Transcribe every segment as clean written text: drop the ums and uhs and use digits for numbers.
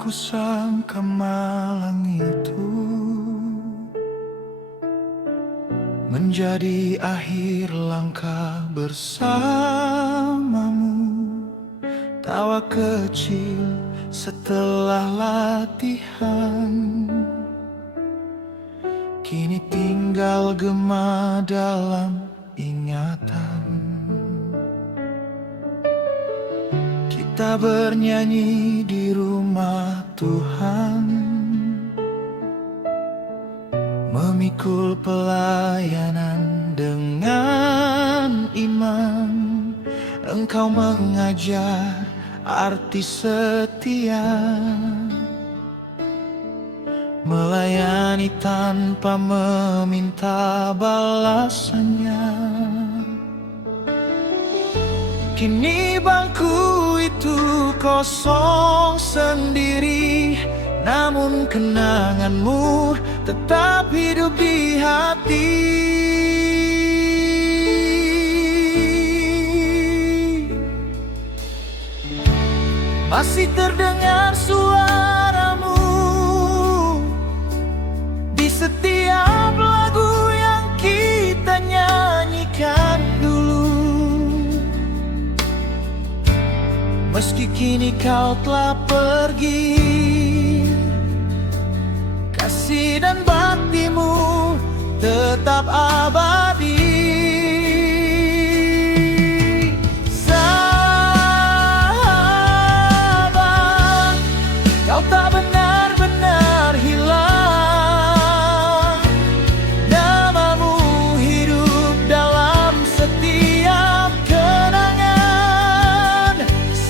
ku sangka malang itu menjadi akhir langkah bersamamu. Tawa kecil setelah latihan kini tinggal gema dalam ingatan. Kita bernyanyi di rumah Tuhan, memikul pelayanan dengan iman. Engkau mengajar arti setia, melayani tanpa meminta balasannya. Kini bangku itu kosong sendiri, namun kenanganmu tetap hidup di hati. Masih terdengar suaramu di setiap lagu yang kita nyanyikan dulu. Meski kini kau telah pergi, kasih dan baktimu tetap abadi. Sahabat, kau tak benar-benar hilang. Namamu hidup dalam setiap kenangan.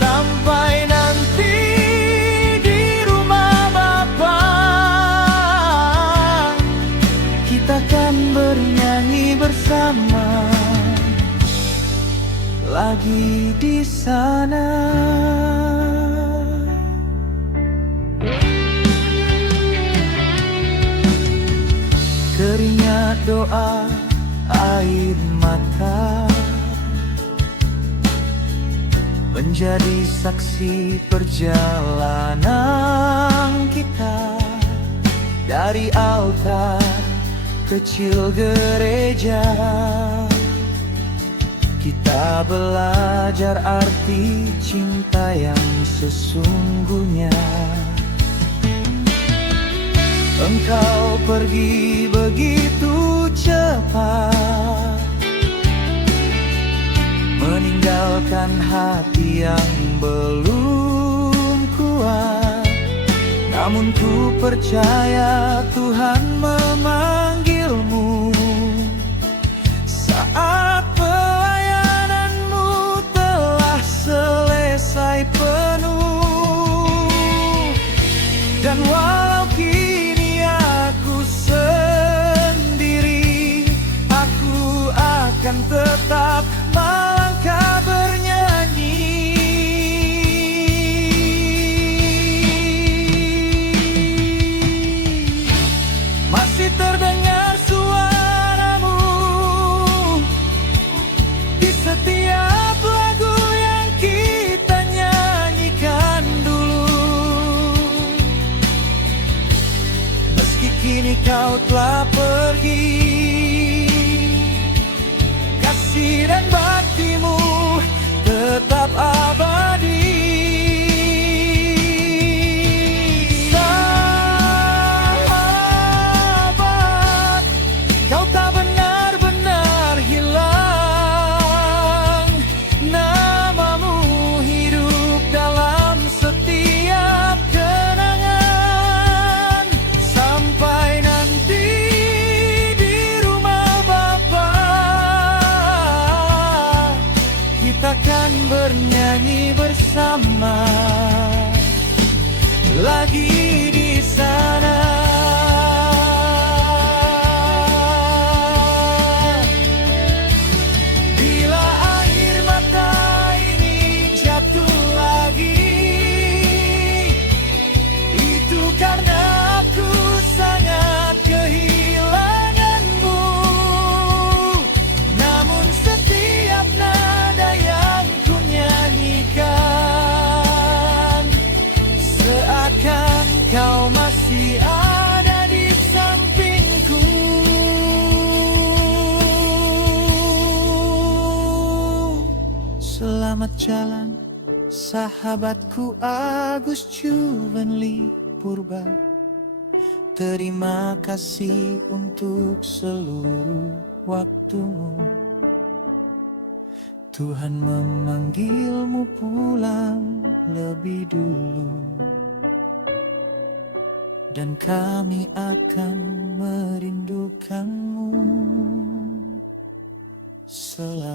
Sampai nanti di rumah Bapa, kita akan bernyanyi bersama lagi di sana. Keringat doa, air mata menjadi saksi perjalanan kita dari altar kecil gereja. Kita belajar arti cinta yang sesungguhnya. Engkau pergi begitu cepat, meninggalkan hati yang belum kuat. Namun ku percaya Tuhan memanggilmu saat pelayananmu telah selesai penuh. Dan walau kini aku sendiri, aku akan tetap melangkah bernyanyi. Masih terdengar suaramu di setiap lagu yang kita nyanyikan dulu. Meski kini kau telah pergi, kasih dan baktimu tetap abadi. Sahabat, kau tak benar-benar hilang. Namamu hidup dalam setiap kenangan. Sampai nanti di rumah Bapa, kita akan bernyanyi bersama lagi di sana. Bila air mata ini jatuh lagi, itu karena aku sangat kehilanganmu. Namun setiap nada yang ku nyanyikan seakan selamat jalan. Sahabatku Agus Juvenli Purba, terima kasih untuk seluruh waktumu. Tuhan memanggilmu pulang lebih dulu, dan kami akan merindukanmu selalu.